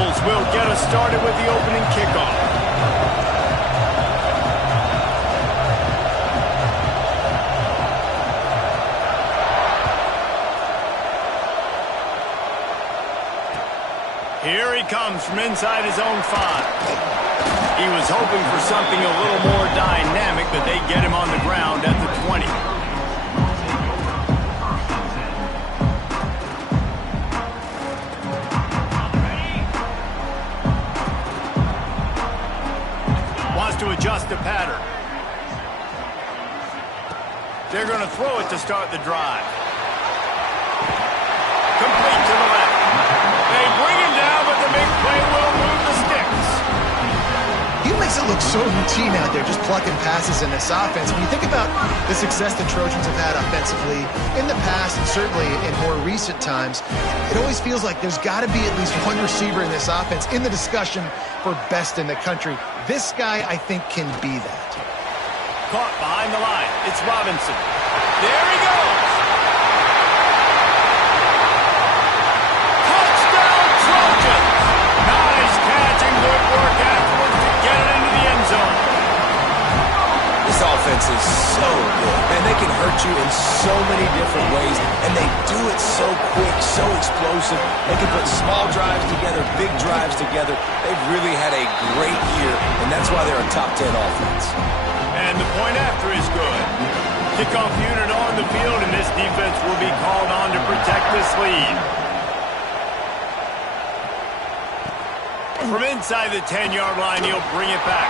Nobles will get us started with the opening kickoff. Here he comes from inside his own 5. He was hoping for something a little more dynamic, but they get him on the ground at the 20. Wants to adjust the pattern. They're going to throw it to start the drive. Complete to the left. They bring him down, but the big play will move the sticks. He makes it look so routine out there, just plucking passes in this offense. When you think about the success the Trojans have had offensively in the past and certainly in more recent times, it always feels like there's got to be at least one receiver in this offense in the discussion for best in the country. This guy, I think, can be that. Caught behind the line. It's Robinson. There he goes. Nice catch and good work afterwards to get it into the end zone. This offense is so good, man. They can hurt you in so many different ways, and they do it so quick, so explosive. They can put small drives together, big drives together. They've really had a great year, and that's why they're a top 10 offense. And the point after is good. Kickoff unit on the field, and this defense will be called on to protect this lead. From inside the 10-yard line, he'll bring it back.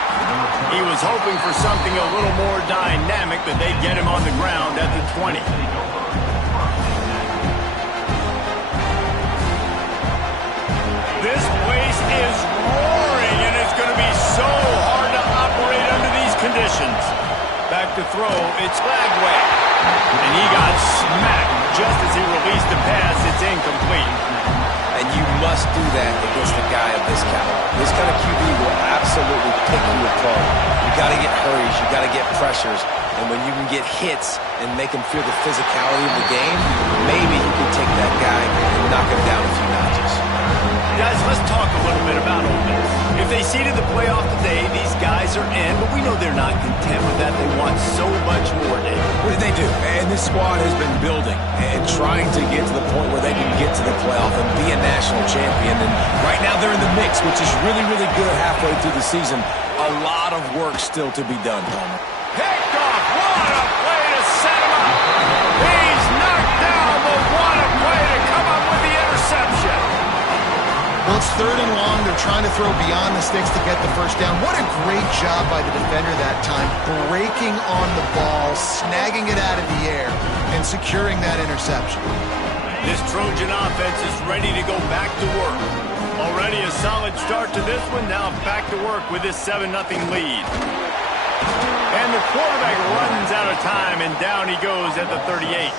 He was hoping for something a little more dynamic, but they get him on the ground at the 20. This place is roaring, and it's going to be so hard to operate under these conditions. Back to throw, it's Flagway. And he got smacked just as he released the pass. It's incomplete. And you must do that against a guy of this caliber. This kind of QB will absolutely pick you apart. You got to get hurries. You got to get pressures. And when you can get hits and make him feel the physicality of the game, maybe you can take that guy and knock him down a few notches. Guys, let's talk a little bit about Ole Miss. If they seeded the playoff today, these guys are in, but we know they're not content with that. They want so much more, Dave. Well, they do, and this squad has been building and trying to get to the point where they can get to the playoff and be a national champion. And right now they're in the mix, which is really, really good halfway through the season. A lot of work still to be done, Palmer. Picked off. What a play to set him up. He's knocked down, but what a play to come up with the interception. Well, it's 3rd and long. They're trying to throw beyond the sticks to get the first down. What a great job by the defender that time, breaking on the ball, snagging it out of the air, and securing that interception. This Trojan offense is ready to go back to work. Already a solid start to this one. Now back to work with this 7-0 lead. And the quarterback runs out of time, and down he goes at the 38.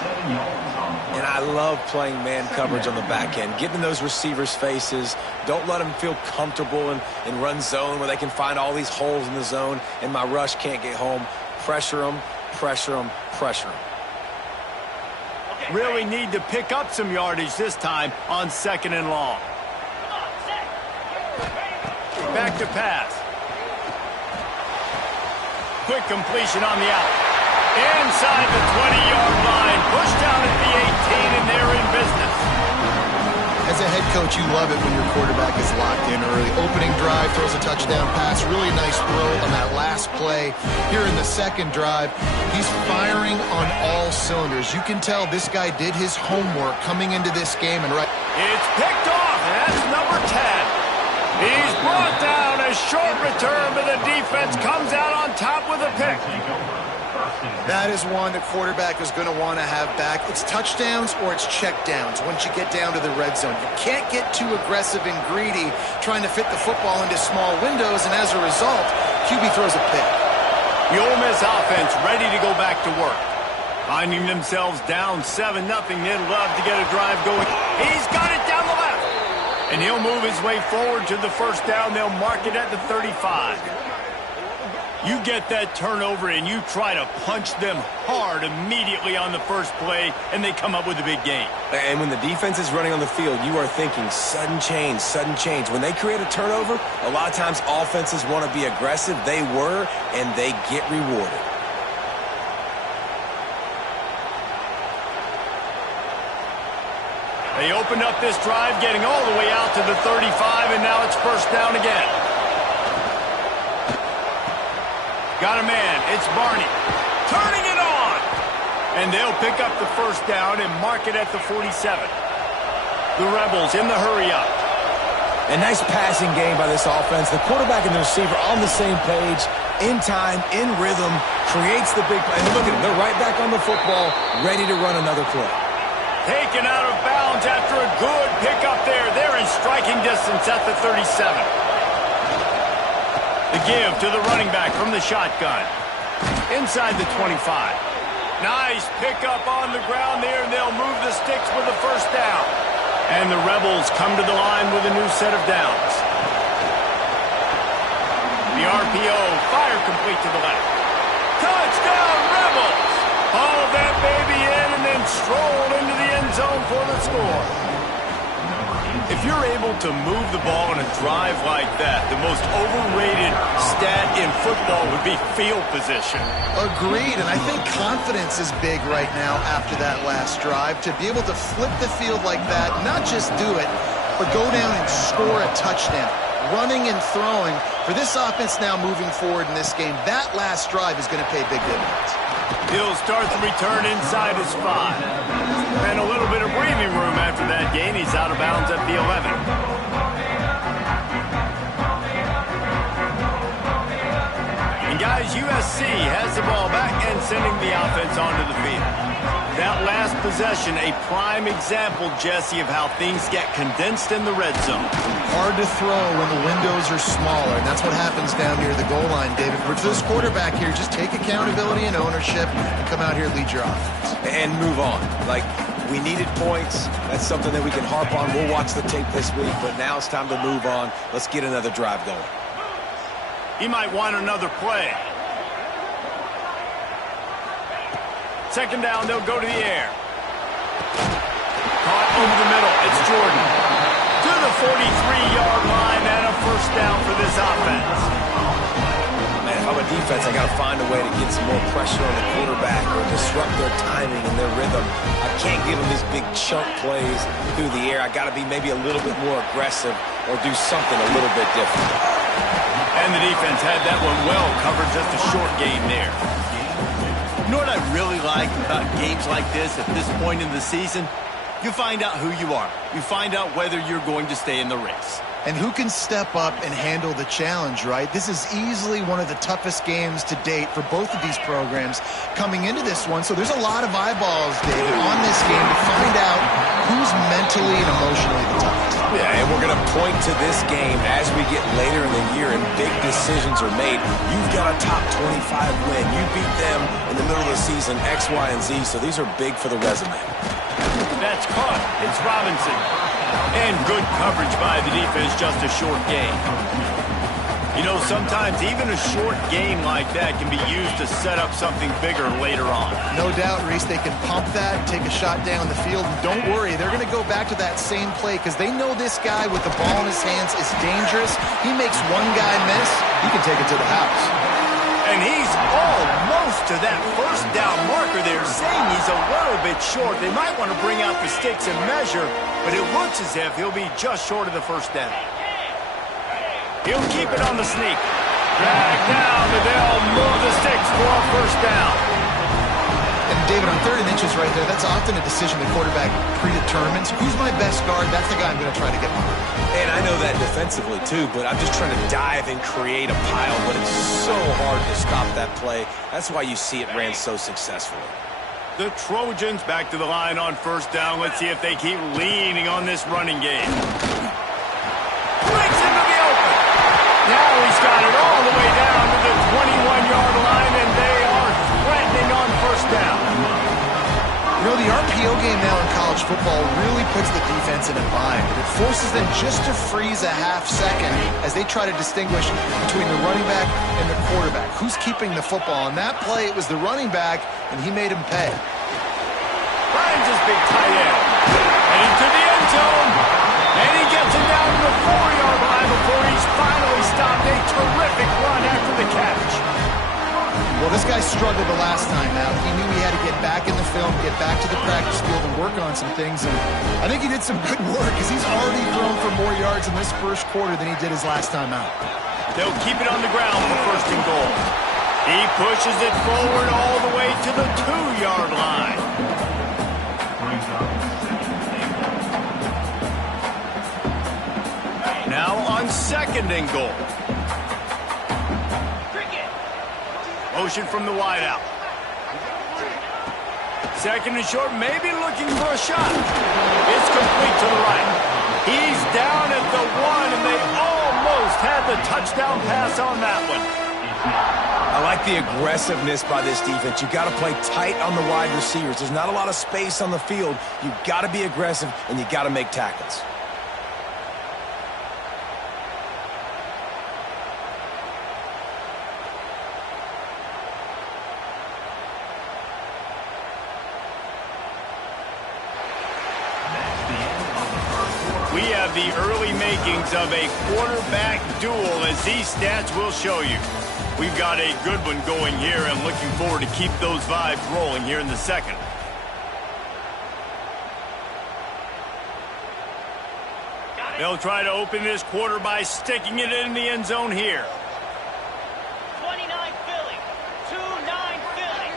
And I love playing man coverage on the back end, getting in those receivers' faces. Don't let them feel comfortable in run zone where they can find all these holes in the zone and my rush can't get home. Pressure them, pressure them, pressure them. Really need to pick up some yardage this time on 2nd and long. Back to pass. Quick completion on the out. Inside the 20-yard line, pushed down at the 18, and they're in business. As a head coach, you love it when your quarterback is locked in early. Opening drive, throws a touchdown pass, really nice throw on that last play. Here in the 2nd drive, he's firing on all cylinders. You can tell this guy did his homework coming into this game. And it's picked off, and that's number 10. He's brought down a short return, but the defense comes out on top with a pick. That is one the quarterback is going to want to have back. It's touchdowns or it's checkdowns once you get down to the red zone. You can't get too aggressive and greedy trying to fit the football into small windows, and as a result, QB throws a pick. The Ole Miss offense ready to go back to work. Finding themselves down 7-0, they'd love to get a drive going. He's got it down the left. And he'll move his way forward to the first down. They'll mark it at the 35. You get that turnover and you try to punch them hard immediately on the first play, and they come up with a big gain. And when the defense is running on the field, you are thinking sudden change, sudden change. When they create a turnover, a lot of times offenses want to be aggressive. They were, and they get rewarded. They opened up this drive, getting all the way out to the 35, and now it's first down again. Got a man. It's Barney. Turning it on. And they'll pick up the first down and mark it at the 47. The Rebels in the hurry-up. A nice passing game by this offense. The quarterback and the receiver on the same page, in time, in rhythm, creates the big play. And look at them. They're right back on the football, ready to run another play. Taken out of bounds after a good pickup there. They're in striking distance at the 37. The give to the running back from the shotgun. Inside the 25. Nice pickup on the ground there, and they'll move the sticks with the first down. And the Rebels come to the line with a new set of downs. The RPO, fire complete to the left. Touchdown, Rebels! Haul that baby in and then stroll into the end zone for the score. If you're able to move the ball in a drive like that, the most overrated stat in football would be field position. Agreed, and I think confidence is big right now after that last drive. To be able to flip the field like that, not just do it, but go down and score a touchdown. Running and throwing. For this offense now moving forward in this game, that last drive is going to pay big dividends. He'll start the return inside his 5. And a little bit of breathing room after that gain. He's out of bounds at the 11. And guys, USC has the ball back and sending the offense onto the field. That last possession, a prime example, Jesse, of how things get condensed in the red zone. Hard to throw when the windows are smaller, and that's what happens down near the goal line, David. For this quarterback here, just take accountability and ownership and come out here and lead your offense. And move on. Like, we needed points. That's something that we can harp on. We'll watch the tape this week, but now it's time to move on. Let's get another drive going. He might want another play. Second down, they'll go to the air. Caught over the middle. It's Jordan. To the 43-yard line and a first down for this offense. Man, if I'm a defense, I got to find a way to get some more pressure on the quarterback or disrupt their timing and their rhythm. I can't give them these big chunk plays through the air. I got to be maybe a little bit more aggressive or do something a little bit different. And the defense had that one well covered, just a short game there. You know what I really like about games like this at this point in the season? You find out who you are. You find out whether you're going to stay in the race. And who can step up and handle the challenge, right? This is easily one of the toughest games to date for both of these programs coming into this one. So there's a lot of eyeballs, David, on this game to find out who's mentally and emotionally the toughest. Yeah, and we're going to point to this game as we get later in the year and big decisions are made. You've got a top 25 win. You beat them in the middle of the season, X, Y, and Z, so these are big for the resume. That's caught. It's Robinson. And good coverage by the defense, just a short game. You know, sometimes even a short game like that can be used to set up something bigger later on. No doubt, Reese, they can pump that, take a shot down the field, and don't worry, they're going to go back to that same play because they know this guy with the ball in his hands is dangerous. He makes one guy miss, he can take it to the house. And he's almost to that first down marker there, saying he's a little bit short. They might want to bring out the sticks and measure, but it looks as if he'll be just short of the first down. He'll keep it on the sneak. Dragged down, but they'll move the sticks for a first down. And David, on 3rd and inches right there, that's often a decision the quarterback predetermines. Who's my best guard? That's the guy I'm going to try to get behind. And I know that defensively too, but I'm just trying to dive and create a pile, but it's so hard to stop that play. That's why you see it ran so successfully. The Trojans back to the line on first down. Let's see if they keep leaning on this running game. Breaks into the open. Now he's got it all the way down to the 21-yard line, and they are threatening on first down. You know, the RPO game now in college football really puts the defense in a bind. It forces them just to freeze a half second as they try to distinguish between the running back and the quarterback. Who's keeping the football? On that play, it was the running back, and he made him pay. Finds his big tight end. Heading to the end zone. And he gets it down to the 4-yard line before he's finally stopped. A terrific run after the catch. Well, this guy struggled the last time out. He knew he had to get back in the film, get back to the practice field, and work on some things. And I think he did some good work because he's already thrown for more yards in this first quarter than he did his last time out. They'll keep it on the ground for first and goal. He pushes it forward all the way to the 2-yard line. Now on second and goal. Motion from the wideout. Second and short, maybe looking for a shot. It's complete to the right. He's down at the 1, and they almost had the touchdown pass on that one. I like the aggressiveness by this defense. You got to play tight on the wide receivers. There's not a lot of space on the field. You got to be aggressive, and you got to make tackles. We have the early makings of a quarterback duel, as these stats will show you. We've got a good one going here, and looking forward to keep those vibes rolling here in the second. They'll try to open this quarter by sticking it in the end zone here. 29 Philly, 2-9 Philly.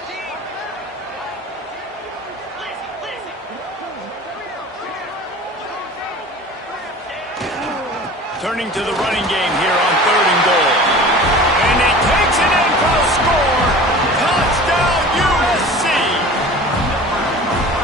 Turning to the running game here on third and goal. And he takes it in for a score. Touchdown, USC.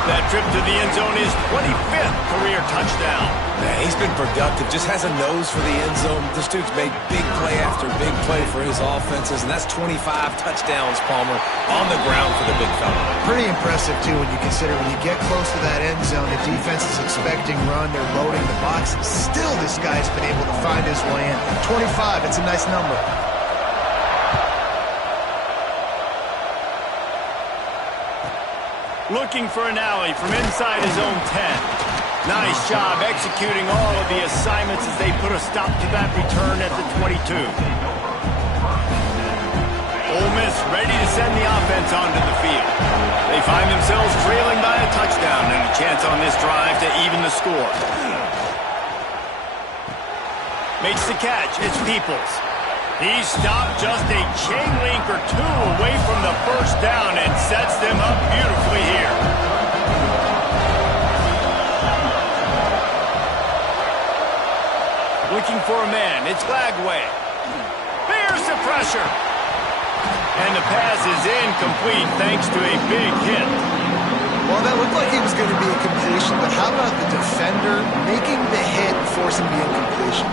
That trip to the end zone is 25th career touchdown. Man, he's been productive, just has a nose for the end zone. This dude's made big play after big play for his offenses, and that's 25 touchdowns, Palmer, on the ground for the big fella. Pretty impressive, too, when you consider when you get close to that end zone, the defense is expecting run, they're loading the box. Still, this guy's been able to find his way in. 25, it's a nice number. Looking for an alley from inside his own 10. Nice job executing all of the assignments as they put a stop to that return at the 22. Ole Miss ready to send the offense onto the field. They find themselves trailing by a touchdown and a chance on this drive to even the score. Makes the catch. It's Peoples. He stopped just a chain link or two away from the first down and sets them up beautifully here. Looking for a man. It's Lagway. Bears the pressure. And the pass is incomplete thanks to a big hit. Well, that looked like it was going to be a completion, but how about the defender making the hit and forcing the incompletion?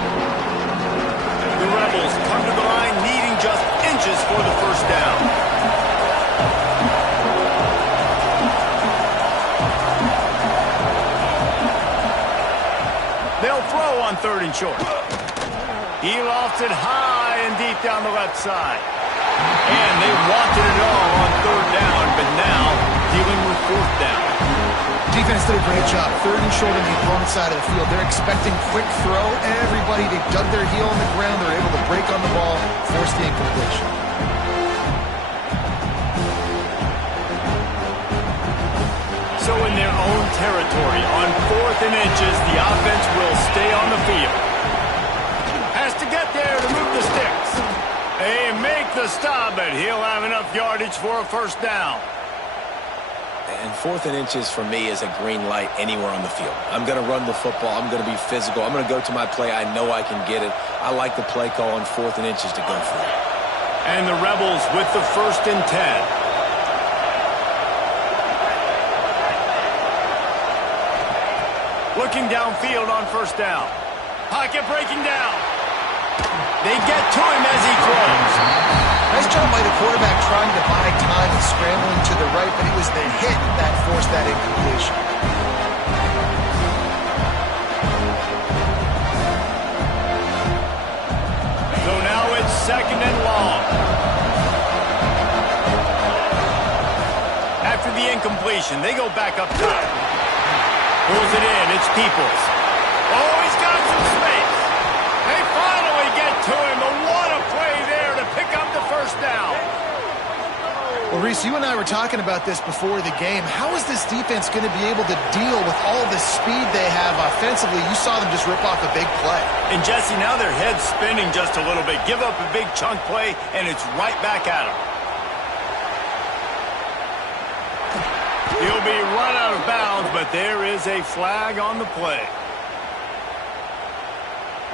The Rebels come to the line needing just inches for the first down. They'll throw on third and short. He lofts it high and deep down the left side. And they wanted it all on third down, but now dealing with fourth down. Defense did a great job. Third and short on the opponent's side of the field. They're expecting quick throw. Everybody, they dug their heel on the ground. They're able to break on the ball, force the incompletion. So in their own territory, on fourth and inches, the offense will stay on the field. Has to get there to move the sticks. They make the stop, but he'll have enough yardage for a first down. And fourth and inches for me is a green light anywhere on the field. I'm going to run the football. I'm going to be physical. I'm going to go to my play. I know I can get it. I like the play call on fourth and inches to go for it. And the Rebels with the 1st and 10. Looking downfield on first down. Pocket breaking down. They get to him as he throws. Nice job by the quarterback trying to buy time and scrambling to the right, but it was the hit that forced that incompletion. So now it's 2nd and long. After the incompletion, they go back up top. Pulls it in. It's Peoples. Oh, he's got some space. They finally get to him. But what a play there to pick up the first down. Well, Reese, you and I were talking about this before the game. How is this defense going to be able to deal with all the speed they have offensively? You saw them just rip off a big play. And, Jesse, now their head's spinning just a little bit. Give up a big chunk play, and it's right back at them. He'll be run out of bounds, but there is a flag on the play.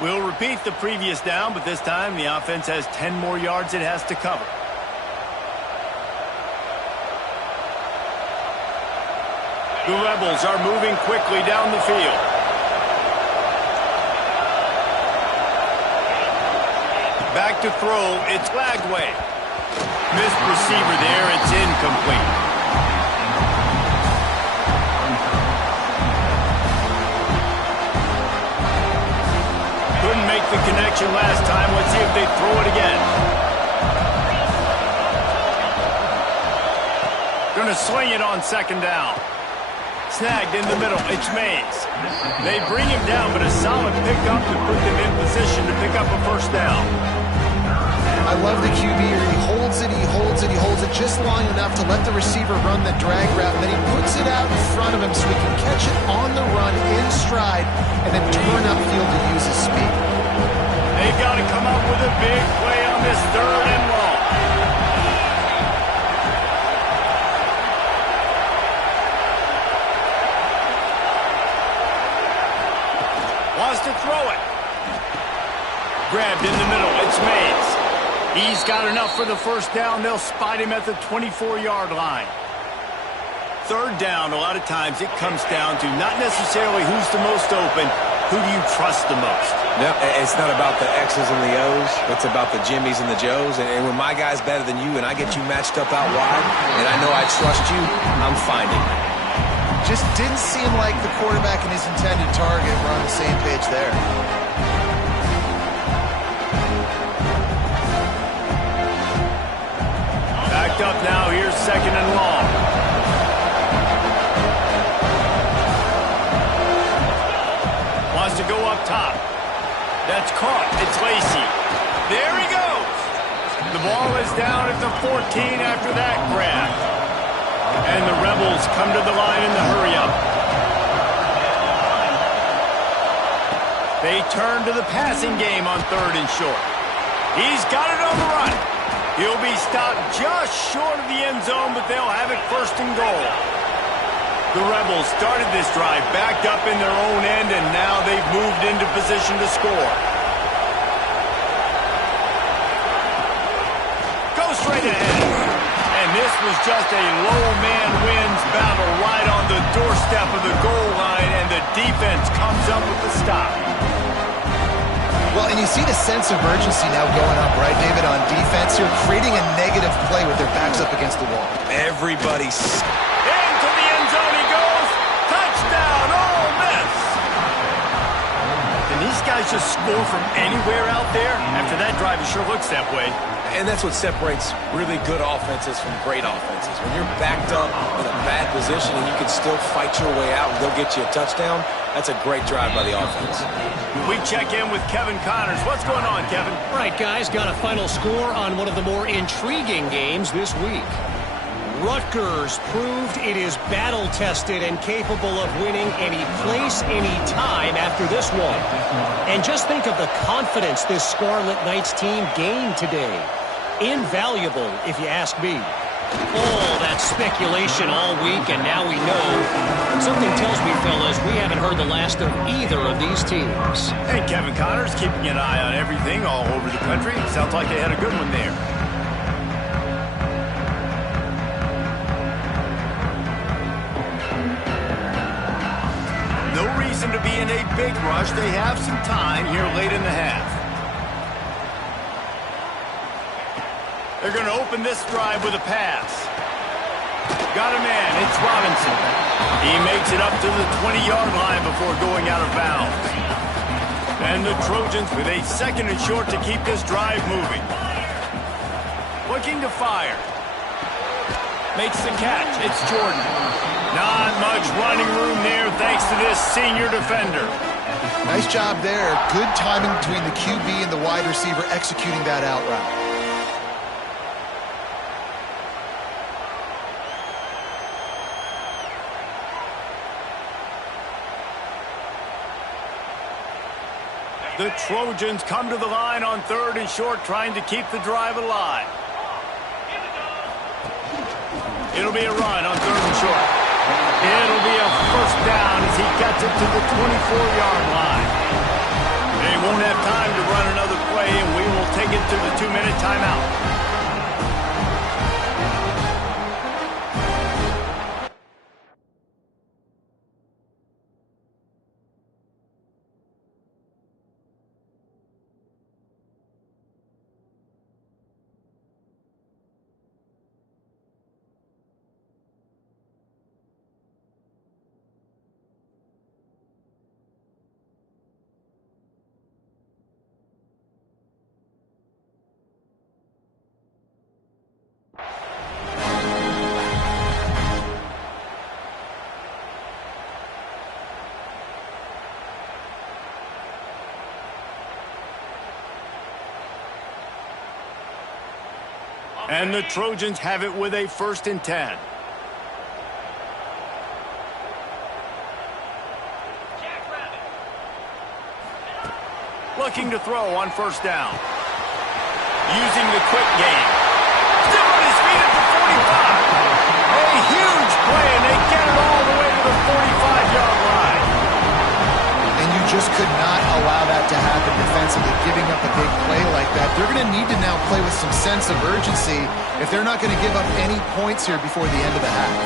We'll repeat the previous down, but this time the offense has 10 more yards it has to cover. The Rebels are moving quickly down the field. Back to throw, it's Lagway. Missed receiver there, it's incomplete. Couldn't make the connection last time. Let's see if they throw it again. Gonna sling it on 2nd down. Snagged in the middle. It's Mays. They bring him down, but a solid pickup to put them in position to pick up a first down. I love the QB here. He holds it, he holds it, he holds it just long enough to let the receiver run the drag route, and then he puts it out in front of him so he can catch it on the run in stride and then turn upfield to use his speed. They've got to come up with a big play on this 3rd and long. Wants to throw it. Grabbed in the middle. It's Mays. He's got enough for the first down. They'll spot him at the 24-yard line. 3rd down, a lot of times it comes down to not necessarily who's the most open, who do you trust the most? Yeah, it's not about the X's and the O's. It's about the Jimmies and the Joes. And when my guy's better than you and I get you matched up out wide and I know I trust you, I'm finding you. Just didn't seem like the quarterback and his intended target were on the same page there. Backed up now. Here's 2nd and long. Wants to go up top. That's caught. It's Lacey. There he goes. The ball is down at the 14 after that grab. And the Rebels come to the line in the hurry-up. They turn to the passing game on 3rd and short. He's got it on the run. He'll be stopped just short of the end zone, but they'll have it 1st and goal. The Rebels started this drive backed up in their own end, and now they've moved into position to score. Go straight ahead. And this was just a low man wins battle right on the doorstep of the goal line, and the defense comes up with the stop. Well, and you see the sense of urgency now going up, right, David, on defense here, creating a negative play with their backs up against the wall. Everybody's into the end zone he goes. Touchdown, Ole Miss. Can these guys just score from anywhere out there? After that drive, it sure looks that way. And that's what separates really good offenses from great offenses. When you're backed up in a bad position and you can still fight your way out and go get you a touchdown, that's a great drive by the offense. We check in with Kevin Connors. What's going on, Kevin? All right, guys, got a final score on one of the more intriguing games this week. Rutgers proved it is battle-tested and capable of winning any place, any time after this one. And just think of the confidence this Scarlet Knights team gained today. Invaluable, if you ask me. All that speculation all week, and now we know. Something tells me, fellas, we haven't heard the last of either of these teams. Hey, Kevin Connors, keeping an eye on everything all over the country. Sounds like they had a good one there. No reason to be in a big rush. They have some time here late in the half. They're going to open this drive with a pass. Got a man. It's Robinson. He makes it up to the 20-yard line before going out of bounds. And the Trojans with a 2nd and short to keep this drive moving. Looking to fire. Makes the catch. It's Jordan. Not much running room there thanks to this senior defender. Nice job there. Good timing between the QB and the wide receiver executing that out route. The Trojans come to the line on 3rd and short, trying to keep the drive alive. It'll be a run on 3rd and short. It'll be a first down as he gets it to the 24-yard line. They won't have time to run another play, and we will take it to the 2-minute timeout. And the Trojans have it with a 1st and 10. Looking to throw on 1st down. Using the quick game. Still on his feet at the 45. A huge play, and they get it all the way to the 45-yard line. And you just could not allow that to happen defensively, giving up a big play like that. They're going to need to now play with some sense of urgency if they're not going to give up any points here before the end of the half.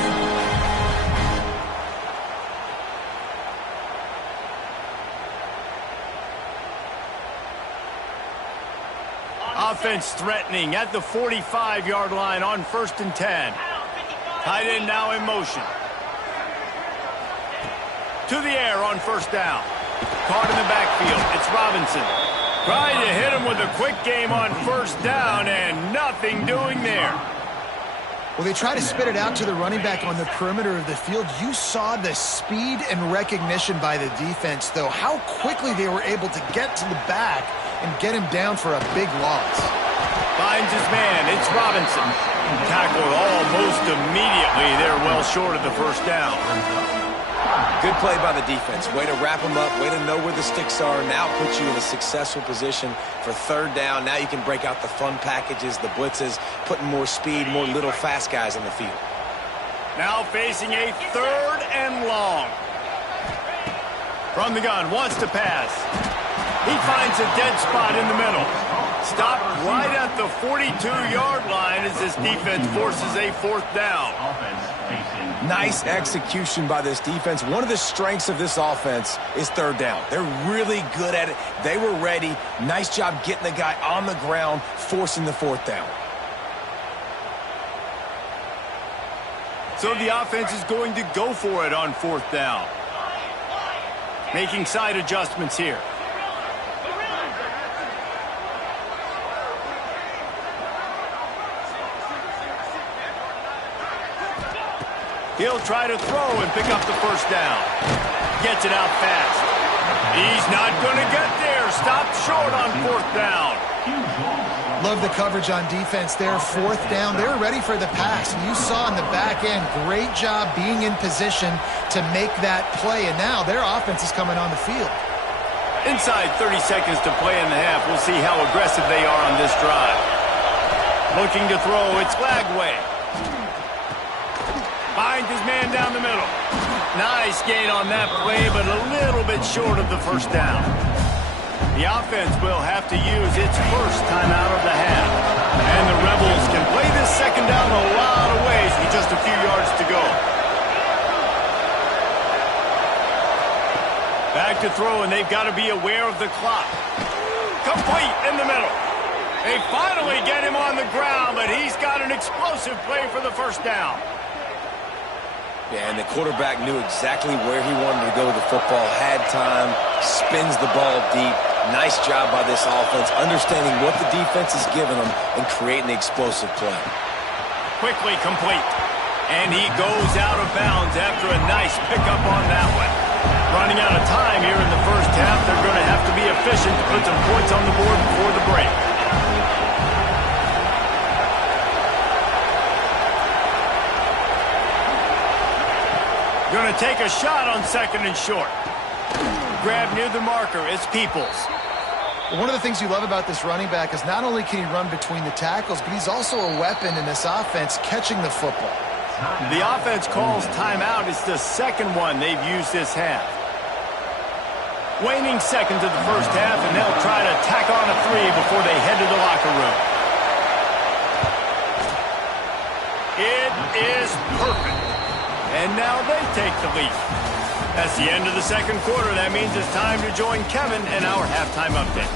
Offense threatening at the 45-yard line on 1st and 10. Tight end now in motion. To the air on 1st down. Caught in the backfield. It's Robinson. Trying to hit him with a quick game on 1st down, and nothing doing there. Well, they try to spit it out to the running back on the perimeter of the field. You saw the speed and recognition by the defense, though. How quickly they were able to get to the back and get him down for a big loss. Finds his man. It's Robinson. Tackled almost immediately. They're well short of the 1st down. Good play by the defense. Way to wrap them up. Way to know where the sticks are. Now put you in a successful position for 3rd down. Now you can break out the fun packages, the blitzes, putting more speed, more little fast guys on the field. Now facing a 3rd and long. From the gun, wants to pass. He finds a dead spot in the middle. Stopped right at the 42-yard line as this defense forces a 4th down. Nice execution by this defense. One of the strengths of this offense is 3rd down. They're really good at it. They were ready. Nice job getting the guy on the ground, forcing the 4th down. So the offense is going to go for it on 4th down. Making side adjustments here. He'll try to throw and pick up the 1st down. Gets it out fast. He's not going to get there. Stopped short on 4th down. Love the coverage on defense there. 4th down. They were ready for the pass. You saw in the back end, great job being in position to make that play. And now their offense is coming on the field. Inside 30 seconds to play in the half. We'll see how aggressive they are on this drive. Looking to throw. It's Lagway. Finds his man down the middle. Nice gain on that play, but a little bit short of the 1st down. The offense will have to use its 1st timeout of the half. And the Rebels can play this 2nd down a lot of ways with just a few yards to go. Back to throw, and they've got to be aware of the clock. Complete in the middle. They finally get him on the ground, but he's got an explosive play for the 1st down. Yeah, and the quarterback knew exactly where he wanted to go with the football, had time, spins the ball deep. Nice job by this offense, understanding what the defense is giving them and creating the explosive play. Quickly complete. And he goes out of bounds after a nice pickup on that one. Running out of time here in the first half. They're going to have to be efficient to put some points on the board before the break. Going to take a shot on 2nd and short. Grab near the marker. It's Peoples. One of the things you love about this running back is not only can he run between the tackles, but he's also a weapon in this offense catching the football. The offense calls timeout. It's the second one they've used this half. Waning seconds of the first half, and they'll try to tack on a 3 before they head to the locker room. It is perfect. And now they take the lead. That's the end of the second quarter. That means it's time to join Kevin and our halftime update.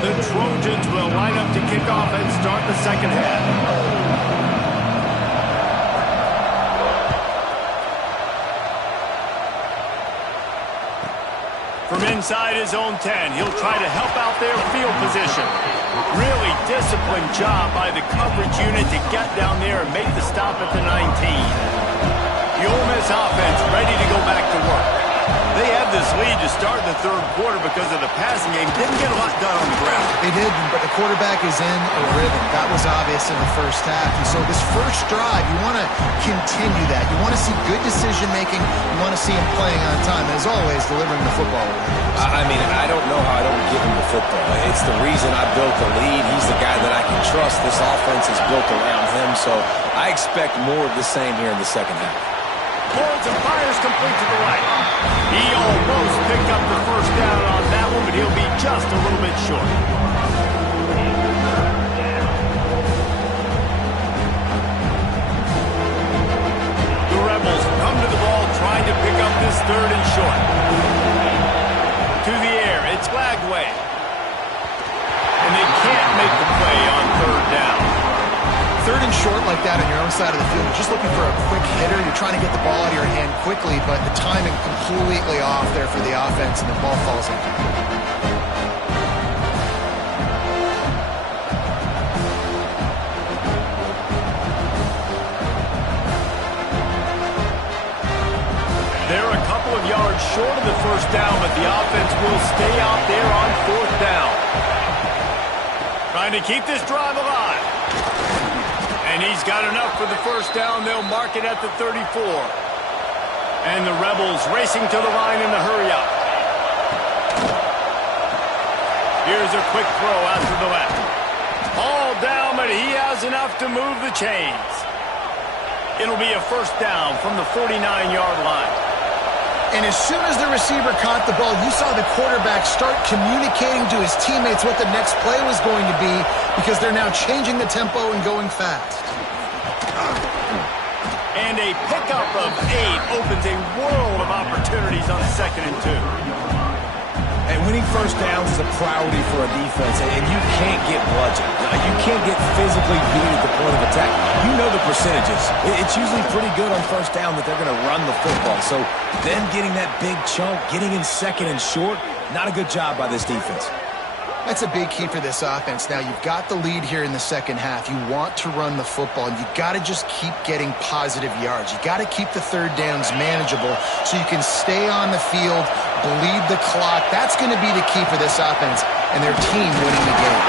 The Trojans will line up to kick off and start the second half. From inside his own 10, he'll try to help out their field position. Really disciplined job by the coverage unit to get down there and make the stop at the 19. The Ole Miss offense ready to go back to work. They had this lead to start the third quarter because of the passing game. Didn't get a lot done on the ground. They didn't, but the quarterback is in a rhythm. That was obvious in the first half. And so this first drive, you want to continue that. You want to see good decision-making. You want to see him playing on time. And as always, delivering the football. I mean, I don't know how I don't give him the football. It's the reason I built the lead. He's the guy that I can trust. This offense is built around him, so I expect more of the same here in the second half. Pulls and fires complete to the right. He almost picked up the first down on that one, but he'll be just a little bit short. The Rebels come to the ball trying to pick up this 3rd and short. To the air, it's Glagway. And they can't make the play on 3rd down. 3rd and short like that on your own side of the field, you're just looking for a quick hitter. You're trying to get the ball out of your hand quickly, but the timing completely off there for the offense, and the ball falls in. They're a couple of yards short of the first down, but the offense will stay out there on 4th down. Trying to keep this drive alive. And he's got enough for the first down. They'll mark it at the 34. And the Rebels racing to the line in the hurry-up. Here's a quick throw out to the left. All down, but he has enough to move the chains. It'll be a first down from the 49-yard line. And as soon as the receiver caught the ball, you saw the quarterback start communicating to his teammates what the next play was going to be, because they're now changing the tempo and going fast. And a pickup of 8 opens a world of opportunities on 2nd and 2. And winning first downs is a priority for a defense, and you can't get bludgeoned. You can't get physically beat at the point of attack. You know the percentages. It's usually pretty good on first down that they're going to run the football. So then getting that big chunk, getting in 2nd and short, not a good job by this defense. That's a big key for this offense. Now, you've got the lead here in the second half. You want to run the football, and you've got to just keep getting positive yards. You've got to keep the 3rd downs manageable so you can stay on the field, bleed the clock. That's going to be the key for this offense and their team winning the game.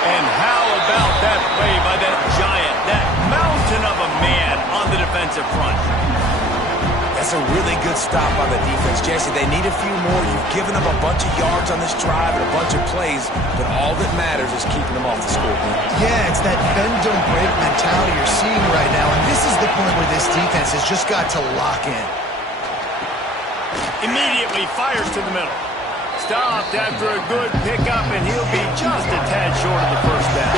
And how about that play by that giant, that mountain of a man on the defensive front? That's a really good stop by the defense. Jesse, they need a few more. You've given them a bunch of yards on this drive and a bunch of plays, but all that matters is keeping them off the scoreboard. Yeah, it's that bend, don't break mentality you're seeing right now, and this is the point where this defense has just got to lock in. Immediately fires to the middle. Stopped after a good pickup, and he'll be just a tad short of the first down.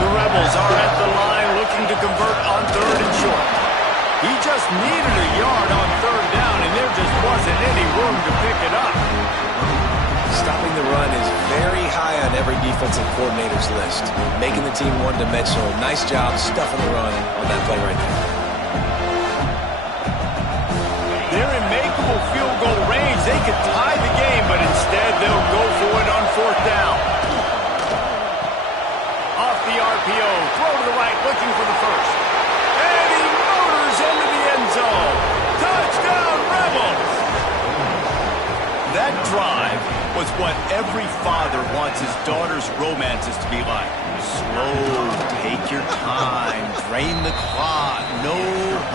The Rebels are at the line looking to convert on 3rd and short. He just needed a yard on 3rd down, and there just wasn't any room to pick it up. stopping the run is very high on every defensive coordinator's list. Making the team one-dimensional. Nice job stuffing the run on that play right there. They're in makeable field goal range. They could tie the game, but instead they'll go for it on 4th down. Off the RPO, throw to the right, looking for the first. And he motors into the end zone. Touchdown, Rebels! That drive was what every father wants his daughter's romances to be like. Slow, take your time, drain the clock, no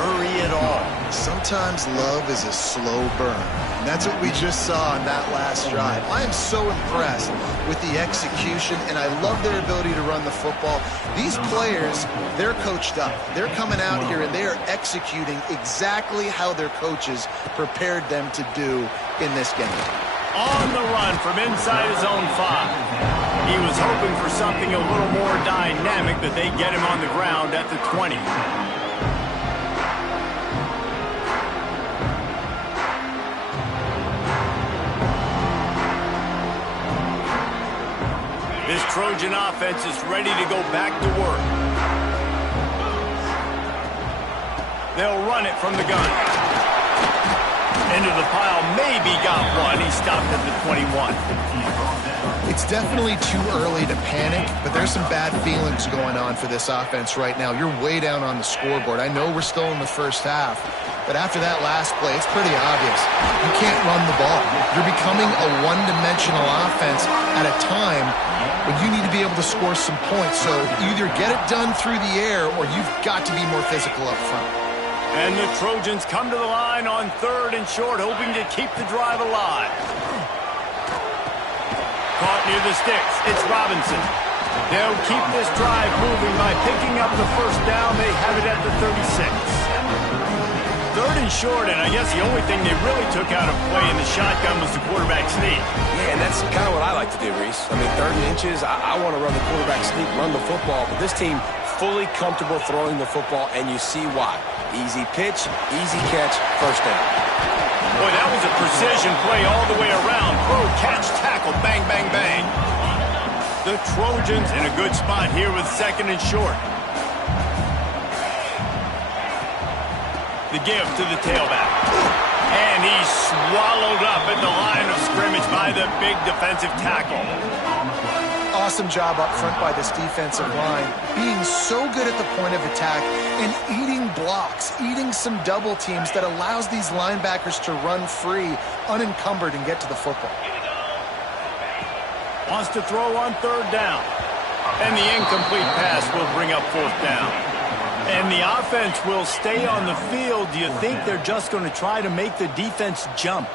hurry at all. Sometimes love is a slow burn. And that's what we just saw on that last drive. I am so impressed with the execution, and I love their ability to run the football. These players, they're coached up. They're coming out here, and they are executing exactly how their coaches prepared them to do in this game. On the run from inside his own 5. He was hoping for something a little more dynamic, but they get him on the ground at the 20. This Trojan offense is ready to go back to work. They'll run it from the gun. Into the pile, maybe got one. He stopped at the 21. It's definitely too early to panic, but there's some bad feelings going on for this offense right now. You're way down on the scoreboard. I know we're still in the first half, but after that last play, it's pretty obvious. You can't run the ball. You're becoming a one-dimensional offense at a time when you need to be able to score some points. So either get it done through the air or you've got to be more physical up front. And the Trojans come to the line on 3rd and short, hoping to keep the drive alive. Caught near the sticks. It's Robinson. They'll keep this drive moving by picking up the first down. They have it at the 36. 3rd and short, and I guess the only thing they really took out of play in the shotgun was the quarterback sneak. Yeah, and that's kind of what I like to do, Reese. I mean, 3rd and inches, I want to run the quarterback sneak, run the football, but this team fully comfortable throwing the football, and you see why. Easy pitch, easy catch, first down. Boy, that was a precision play all the way around. Throw, catch, tackle, bang, bang, bang. The Trojans in a good spot here with 2nd and short. The give to the tailback. And he's swallowed up at the line of scrimmage by the big defensive tackle. Awesome job up front by this defensive line, being so good at the point of attack and eating blocks, eating some double teams that allows these linebackers to run free, unencumbered, and get to the football. Wants to throw on 3rd down. And the incomplete pass will bring up 4th down. And the offense will stay on the field. Do you think they're just going to try to make the defense jump?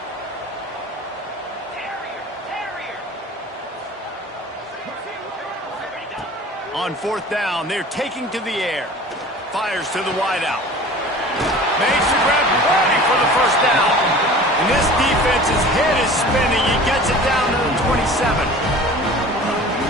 On 4th down, they're taking to the air. Fires to the wideout. Makes the grab, ready for the first down. And this defense's head is spinning. He gets it down to the 27.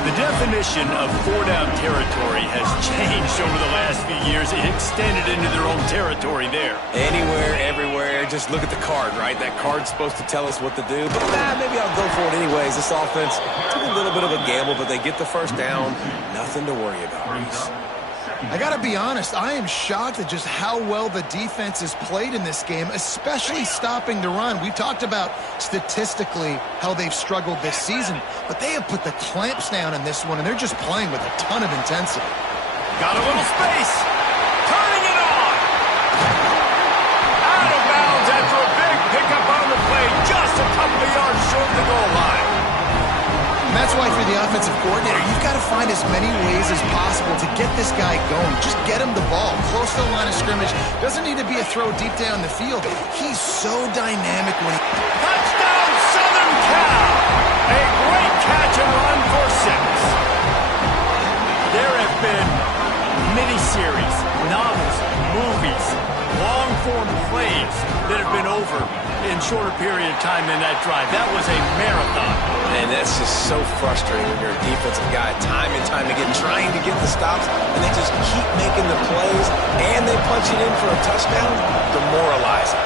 The definition of 4-down territory has changed over the last few years. It extended into their own territory there. Anywhere, everywhere, just look at the card, right? That card's supposed to tell us what to do, but maybe I'll go for it anyways. This offense took a little bit of a gamble, but they get the first down. Nothing to worry about, Reese. I got to be honest, I am shocked at just how well the defense has played in this game, especially stopping the run. We talked about statistically how they've struggled this season, but they have put the clamps down in this one, and they're just playing with a ton of intensity. Got a little space. Turning it on. Out of bounds after a big pickup on the play, just a couple of yards short of the goal line. And that's why for the offensive coordinator, you've got to find as many ways as possible to get this guy going. Just get him the ball close to the line of scrimmage. Doesn't need to be a throw deep down the field. He's so dynamic when he... Touchdown, Southern Cal! A great catch and run for 6. There have been miniseries, novels, movies, long-form plays that have been over in shorter period of time than that drive. That was a marathon. And that's just so frustrating when you're a defensive guy time and time again trying to get the stops, and they just keep making the plays, and they punch it in for a touchdown. Demoralizing.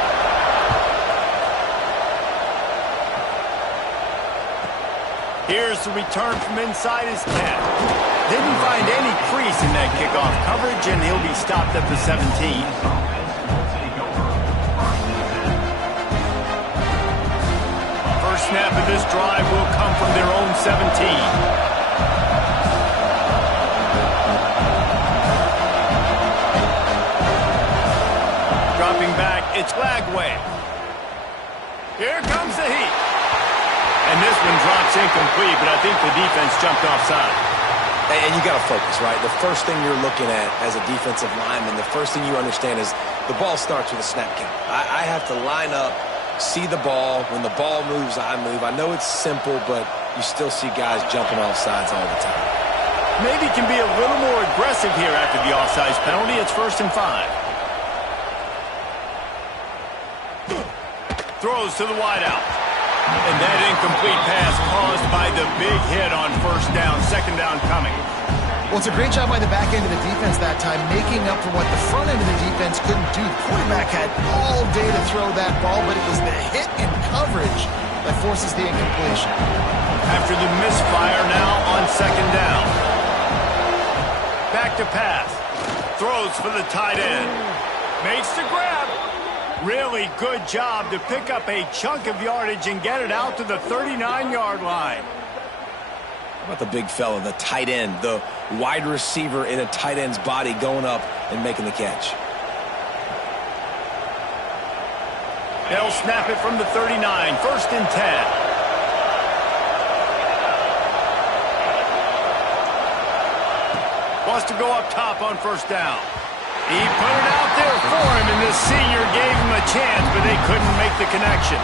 Here's the return from inside his 10. Didn't find any crease in that kickoff coverage, and he'll be stopped at the 17. First snap of this drive will come from their own 17. Dropping back, it's Lagway. Here comes the heat. And this one drops incomplete, but I think the defense jumped offside. And you got to focus, right? The first thing you're looking at as a defensive lineman, the first thing you understand is the ball starts with a snap count. I have to line up, see the ball. When the ball moves, I move. I know it's simple, but you still see guys jumping off sides all the time. Maybe can be a little more aggressive here after the offsides penalty. It's 1st and 5. Throws to the wideout. And that incomplete pass caused by the big hit on 1st down. 2nd down coming. Well, it's a great job by the back end of the defense that time, making up for what the front end of the defense couldn't do. The quarterback had all day to throw that ball, but it was the hit and coverage that forces the incompletion. After the misfire now on 2nd down. Back to pass. Throws for the tight end. Makes the grab. Really good job to pick up a chunk of yardage and get it out to the 39-yard line. How about the big fella, the tight end, the wide receiver in a tight end's body going up and making the catch? They'll snap it from the 39, 1st and 10. Wants to go up top on 1st down. He put it out there for him, and this senior gave him a chance, but they couldn't make the connection.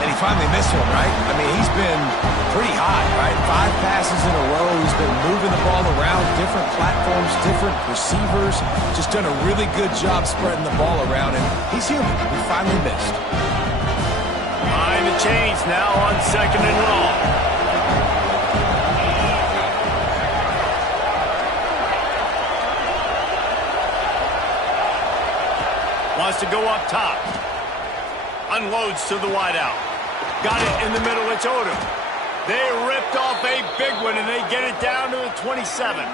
And he finally missed one, right? I mean, he's been pretty hot, right? 5 passes in a row. He's been moving the ball around, different platforms, different receivers. Just done a really good job spreading the ball around, and he's human. He finally missed. Behind the chains now on 2nd and long. Wants to go up top. Unloads to the wideout. Got it in the middle. It's Odom. They ripped off a big one, and they get it down to the 27.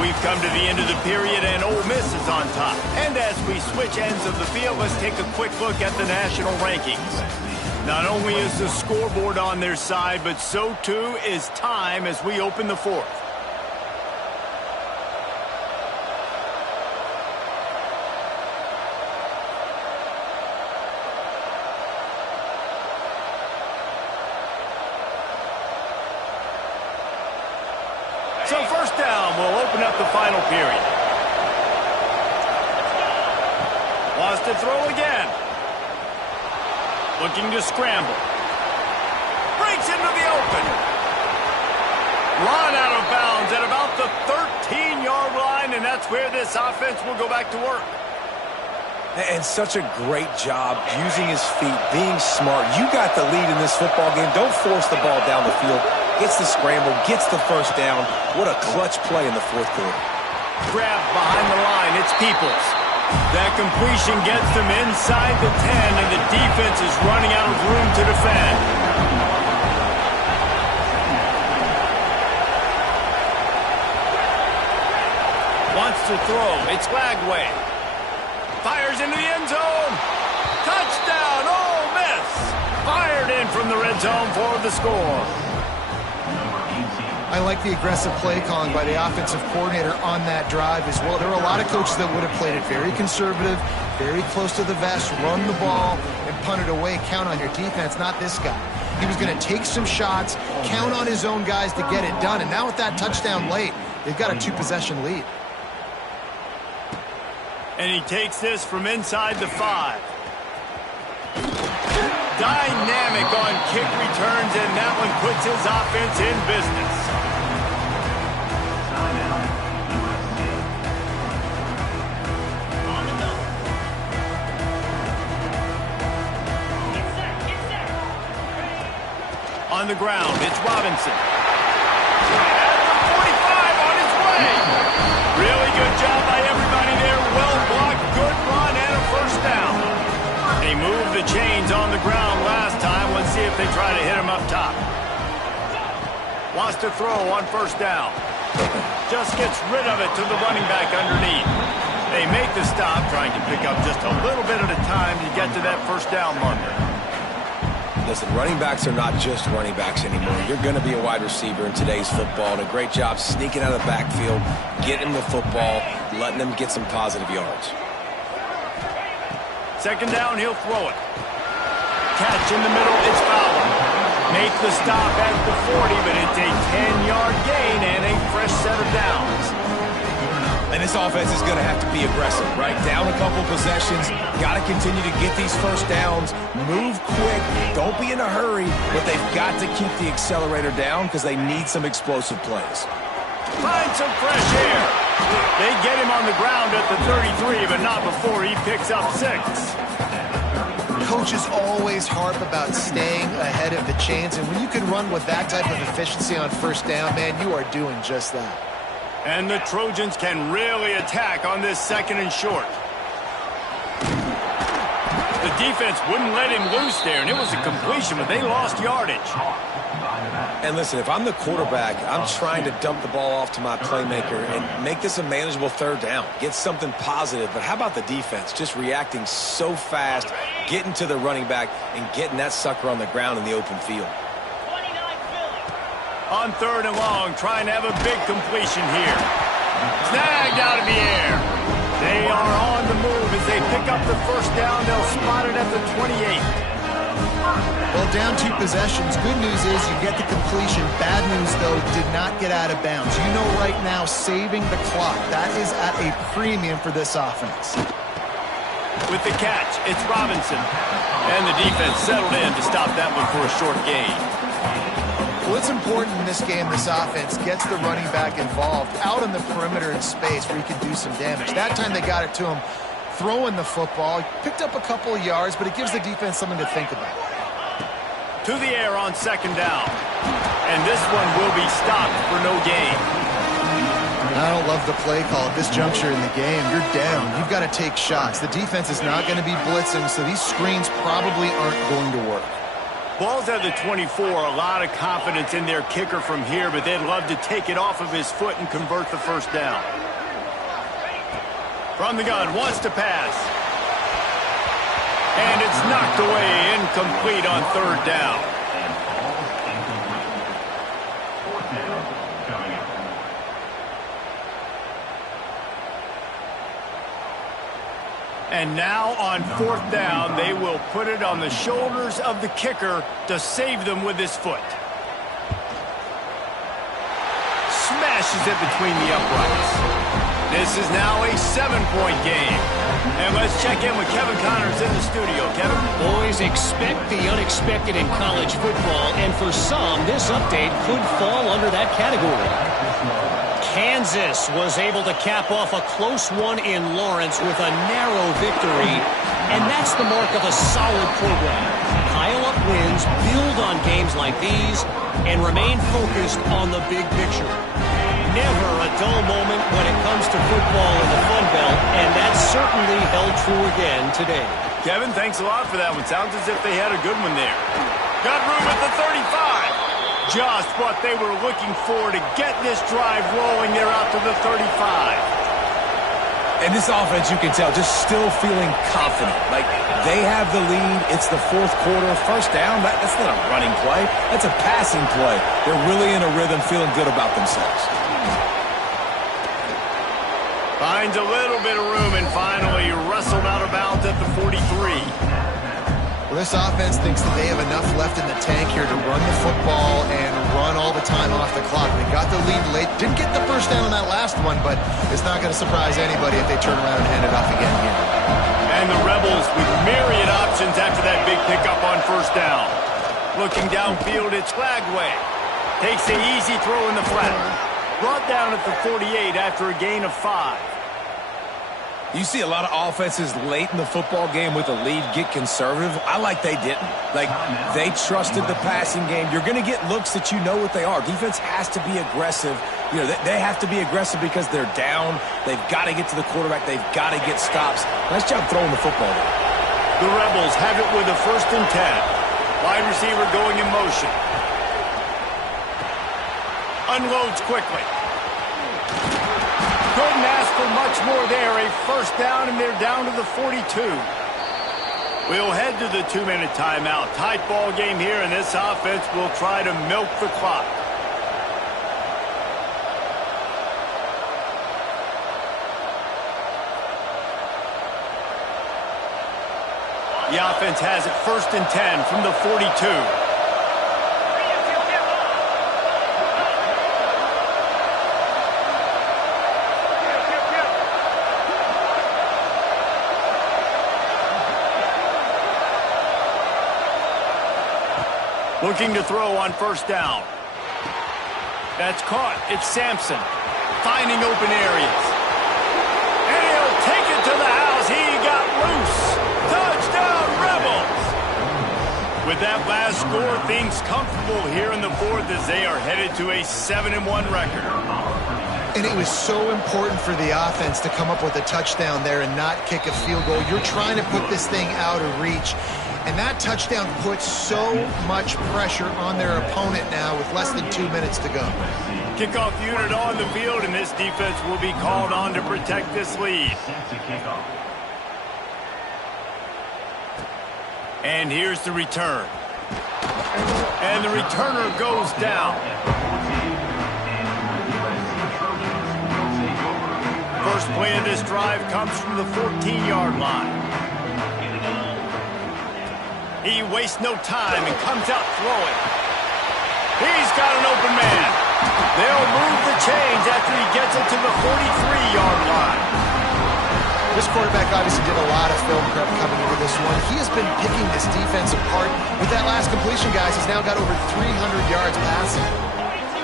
We've come to the end of the period, and Ole Miss is on top. And as we switch ends of the field, let's take a quick look at the national rankings. Not only is the scoreboard on their side, but so too is time as we open the 4th. So 1st down will open up the final period. Wants to throw again. Looking to scramble. Breaks into the open. Run out of bounds at about the 13-yard line, and that's where this offense will go back to work. And such a great job using his feet, being smart. You got the lead in this football game. Don't force the ball down the field. Gets the scramble, gets the 1st down. What a clutch play in the 4th quarter. Grab behind the line. It's Peoples. That completion gets them inside the 10, and the defense is running out of room to defend. Wants to throw. It's Lagway. Fires into the end zone. Touchdown, Ole Miss. Fired in from the red zone for the score. I like the aggressive play calling by the offensive coordinator on that drive as well. There were a lot of coaches that would have played it very conservative, very close to the vest, run the ball, and punt it away. Count on your defense, not this guy. He was going to take some shots, count on his own guys to get it done. And now with that touchdown late, they've got a 2-possession lead. And he takes this from inside the 5. Dynamic on kick returns, and that one puts his offense in business. On the ground, it's Robinson. At the if they try to hit him up top. Wants to throw on first down. Just gets rid of it to the running back underneath. They make the stop, trying to pick up just a little bit at a time to get to that first down marker. Listen, running backs are not just running backs anymore. You're going to be a wide receiver in today's football. And a great job sneaking out of the backfield, getting the football, letting them get some positive yards. Second down, he'll throw it. Catch in the middle, it's Fowler. Make the stop at the 40, but it's a 10-yard gain and a fresh set of downs. And this offense is going to have to be aggressive, right? Down a couple possessions, got to continue to get these first downs, move quick, don't be in a hurry, but they've got to keep the accelerator down because they need some explosive plays. Find some fresh air. They get him on the ground at the 33, but not before he picks up 6. Coaches always harp about staying ahead of the chains, and when you can run with that type of efficiency on first down, man, you are doing just that. And the Trojans can really attack on this second and short. The defense wouldn't let him loose there, and it was a completion, but they lost yardage. And listen, if I'm the quarterback, I'm trying to dump the ball off to my playmaker and make this a manageable third down. Get something positive. But how about the defense? Just reacting so fast, getting to the running back, and getting that sucker on the ground in the open field. On third and long, trying to have a big completion here. Snagged out of the air. They are on the move as they pick up the first down. They'll spot it at the 28. Well, down 2 possessions. Good news is you get the completion. Bad news, though, did not get out of bounds. You know right now, saving the clock, that is at a premium for this offense. With the catch, it's Robinson. And the defense settled in to stop that one for a short gain. Well, it's important in this game, this offense gets the running back involved out on the perimeter in space where he can do some damage. That time they got it to him throwing the football. He picked up a couple of yards, but it gives the defense something to think about. To the air on second down. And this one will be stopped for no gain. I don't love the play call at this juncture in the game. You're down. You've got to take shots. The defense is not going to be blitzing, so these screens probably aren't going to work. Ball's at the 24. A lot of confidence in their kicker from here, but they'd love to take it off of his foot and convert the first down. From the gun, wants to pass. And it's knocked away, incomplete on third down. And now on fourth down, they will put it on the shoulders of the kicker to save them with his foot. Smashes it between the uprights. This is now a 7-point game. And let's check in with Kevin Connors in the studio. Kevin? Boys, expect the unexpected in college football, and for some, this update could fall under that category. Kansas was able to cap off a close one in Lawrence with a narrow victory, and that's the mark of a solid program. Pile up wins, build on games like these, and remain focused on the big picture. Never a dull moment when it comes to football in the Fun Belt, and that certainly held true again today. Kevin, thanks a lot for that one. Sounds as if they had a good one there. Got room at the 35. Just what they were looking for to get this drive rolling. They're out to the 35. And this offense, you can tell, just still feeling confident. Like, they have the lead. It's the fourth quarter. First down, that's not a running play. That's a passing play. They're really in a rhythm, feeling good about themselves. Finds a little bit of room and finally wrestled out of bounds at the 43. Well, this offense thinks that they have enough left in the tank here to run the football and run all the time off the clock. They got the lead late. Didn't get the first down on that last one, but it's not going to surprise anybody if they turn around and hand it off again here. And the Rebels with myriad options after that big pickup on first down. Looking downfield, it's Flagway. Takes the easy throw in the flat. Brought down at the 48 after a gain of 5. You see a lot of offenses late in the football game with a lead get conservative. I like they didn't. Like, they trusted the passing game. You're going to get looks that you know what they are. Defense has to be aggressive. You know, they have to be aggressive because they're down. They've got to get to the quarterback. They've got to get stops. Nice job throwing the football. The Rebels have it with a 1st and 10. Wide receiver going in motion. Unloads quickly. Couldn't ask for much more there. A first down, and they're down to the 42. We'll head to the 2-minute timeout. Tight ball game here, and this offense will try to milk the clock. The offense has it 1st and 10 from the 42. Looking to throw on 1st down. That's caught. It's Sampson. Finding open areas. And he'll take it to the house. He got loose. Touchdown, Rebels! With that last score, things comfortable here in the 4th as they are headed to a 7-1 record. And it was so important for the offense to come up with a touchdown there and not kick a field goal. You're trying to put this thing out of reach. And that touchdown puts so much pressure on their opponent now with less than 2 minutes to go. Kickoff unit on the field, and this defense will be called on to protect this lead. And here's the return. And the returner goes down. First play of this drive comes from the 14-yard line. He wastes no time and comes out throwing. He's got an open man. They'll move the chains after he gets it to the 43-yard line. This quarterback obviously did a lot of film prep coming into this one. He has been picking this defense apart. With that last completion, guys, he's now got over 300 yards passing.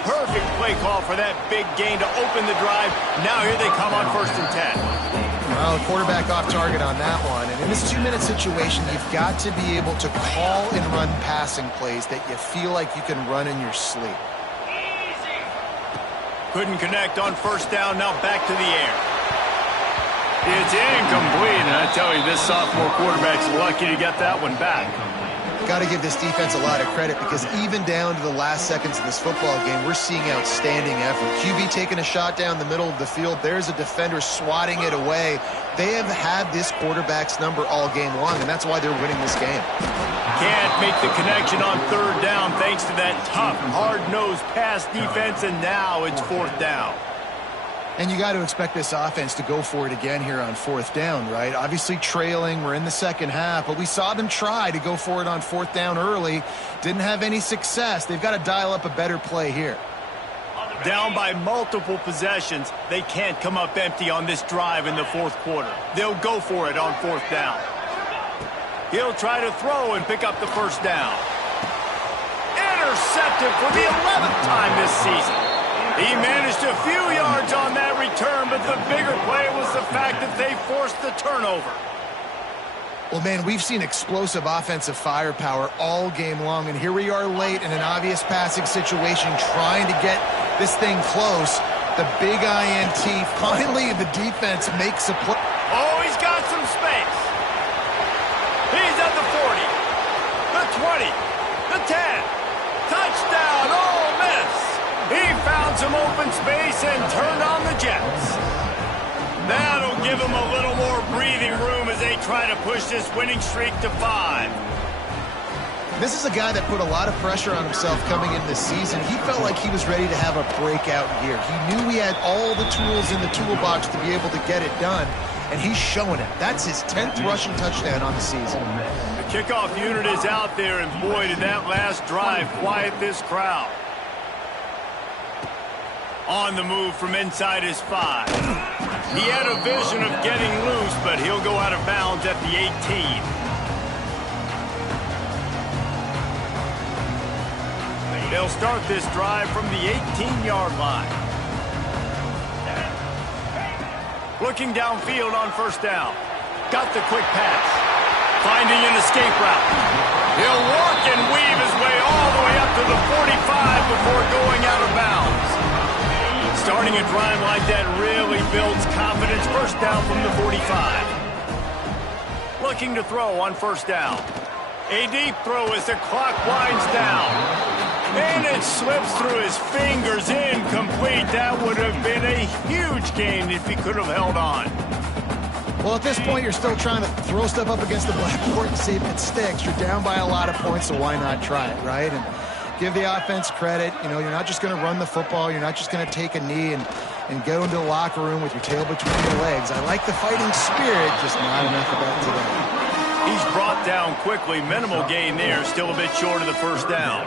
Perfect play call for that big gain to open the drive. Now here they come on 1st and 10. Well, the quarterback off target on that one. And in this 2-minute situation, you've got to be able to call and run passing plays that you feel like you can run in your sleep. Couldn't connect on 1st down. Now back to the air. It's incomplete, and I tell you, this sophomore quarterback's lucky to get that one back. Got to give this defense a lot of credit because even down to the last seconds of this football game, we're seeing outstanding effort. QB taking a shot down the middle of the field. There's a defender swatting it away. They have had this quarterback's number all game long, and that's why they're winning this game. Can't make the connection on 3rd down thanks to that tough, hard-nosed pass defense, and now it's 4th down. And you got to expect this offense to go for it again here on 4th down, right? Obviously trailing, we're in the 2nd half, but we saw them try to go for it on 4th down early. Didn't have any success. They've got to dial up a better play here. Down by multiple possessions, they can't come up empty on this drive in the 4th quarter. They'll go for it on 4th down. He'll try to throw and pick up the 1st down. Intercepted for the 11th time this season. He managed a few yards on that return, but the bigger play was the fact that they forced the turnover. Well, man, we've seen explosive offensive firepower all game long, and here we are late in an obvious passing situation trying to get this thing close. The big INT, finally the defense makes a play. Oh, he's got some space. He's at the 40, the 20, the 10. Touchdown, Ole Miss. He found some open space and turned on the Jets. That'll give him a little more breathing room as they try to push this winning streak to 5. This is a guy that put a lot of pressure on himself coming into this season. He felt like he was ready to have a breakout year. He knew he had all the tools in the toolbox to be able to get it done, and he's showing it. That's his 10th rushing touchdown on the season. The kickoff unit is out there, and boy, did that last drive quiet this crowd. On the move from inside his 5. He had a vision of getting loose, but he'll go out of bounds at the 18. They'll start this drive from the 18-yard line. Looking downfield on 1st down. Got the quick pass. Finding an escape route. He'll work and weave his way all the way up to the 45 before going out of bounds. Starting a drive like that really builds confidence. 1st down from the 45. Looking to throw on 1st down. A deep throw as the clock winds down. And it slips through his fingers, incomplete. That would have been a huge gain if he could have held on. Well, at this point, you're still trying to throw stuff up against the blackboard and see if it sticks. You're down by a lot of points, so why not try it, right? And give the offense credit. You know, you're not just going to run the football. You're not just going to take a knee and go into the locker room with your tail between your legs. I like the fighting spirit, just not enough of that today. He's brought down quickly. Minimal gain there, still a bit short of the first down.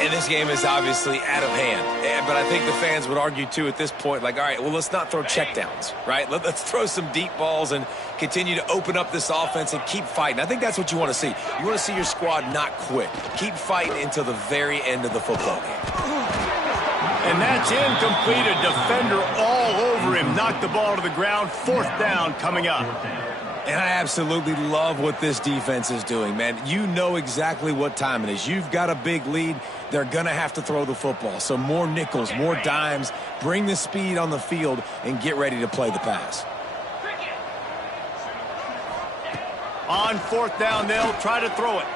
And this game is obviously out of hand. But I think the fans would argue, too, at this point, like, all right, well, let's not throw checkdowns, right? Let's throw some deep balls and continue to open up this offense and keep fighting. I think that's what you want to see. You want to see your squad not quit. Keep fighting until the very end of the football game. And that's incomplete. A defender all over him. Knocked the ball to the ground. Fourth down coming up. And I absolutely love what this defense is doing, man. You know exactly what time it is. You've got a big lead. They're going to have to throw the football. So more nickels, more dimes, bring the speed on the field, and get ready to play the pass. On fourth down, they'll try to throw it.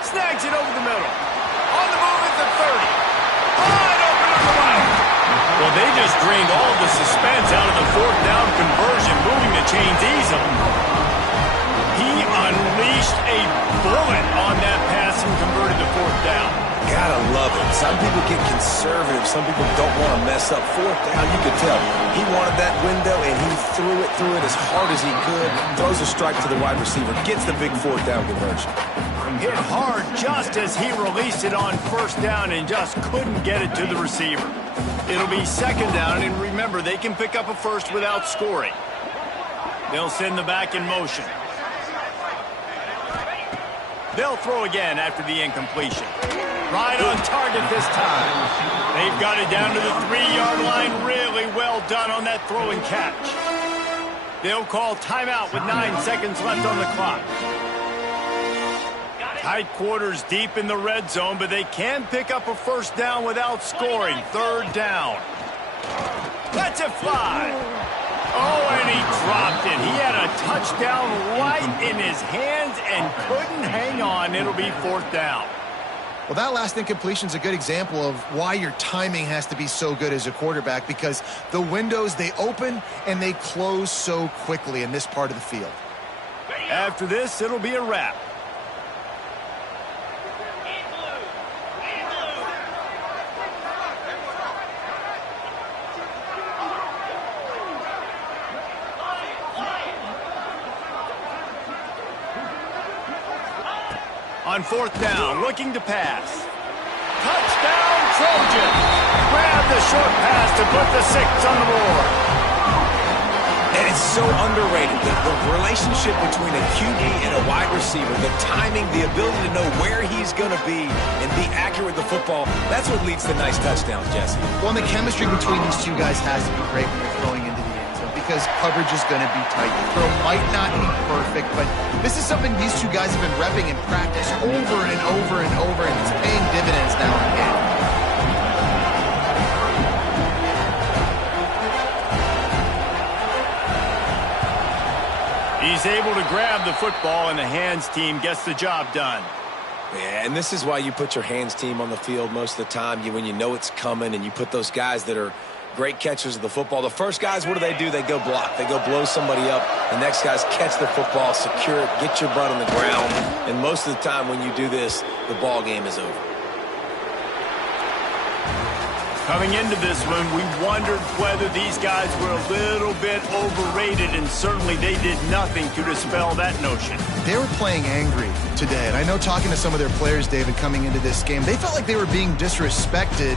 Snags it over the middle. On the move at the 30. Wide open on the right. Well, they just drained all the suspense out of the fourth down conversion, moving the chains easily. He unleashed a bullet on that pass and converted the fourth down. Gotta love it. Some people get conservative. Some people don't want to mess up. Fourth down, you could tell. He wanted that window, and he threw it as hard as he could. Throws a strike to the wide receiver. Gets the big fourth down conversion. Hit hard just as he released it on first down and just couldn't get it to the receiver. It'll be second down, and remember, they can pick up a first without scoring. They'll send the back in motion. They'll throw again after the incompletion. Right on target this time. They've got it down to the 3-yard line. Really well done on that throw and catch. They'll call timeout with 9 seconds left on the clock. Tight quarters deep in the red zone, but they can pick up a first down without scoring. Third down. Let's it fly. Oh, and he dropped it. He had a touchdown right in his hands and couldn't hang on. It'll be fourth down. Well, that last incompletion is a good example of why your timing has to be so good as a quarterback, because the windows, they open and they close so quickly in this part of the field. After this, it'll be a wrap. On fourth down, looking to pass. Touchdown, Trojans! Grab the short pass to put the 6 on the board. And it's so underrated. The relationship between a QB and a wide receiver, the timing, the ability to know where he's going to be and be accurate with the football, that's what leads to nice touchdowns, Jesse. Well, and the chemistry between these two guys has to be great when you're throwing into the end zone, because coverage is going to be tight. The throw might not be perfect, but this is something these two guys have been repping in practice over and over and over, and it's paying dividends now and again. He's able to grab the football, and the hands team gets the job done. Yeah, and this is why you put your hands team on the field most of the time, when you know it's coming, and you put those guys that are great catchers of the football. The first guys, what do? They go block. They go blow somebody up. The next guys catch the football, secure it, get your butt on the ground. And most of the time when you do this, the ball game is over. Coming into this one, we wondered whether these guys were a little bit overrated, and certainly they did nothing to dispel that notion. They were playing angry today, and I know talking to some of their players, David, coming into this game, they felt like they were being disrespected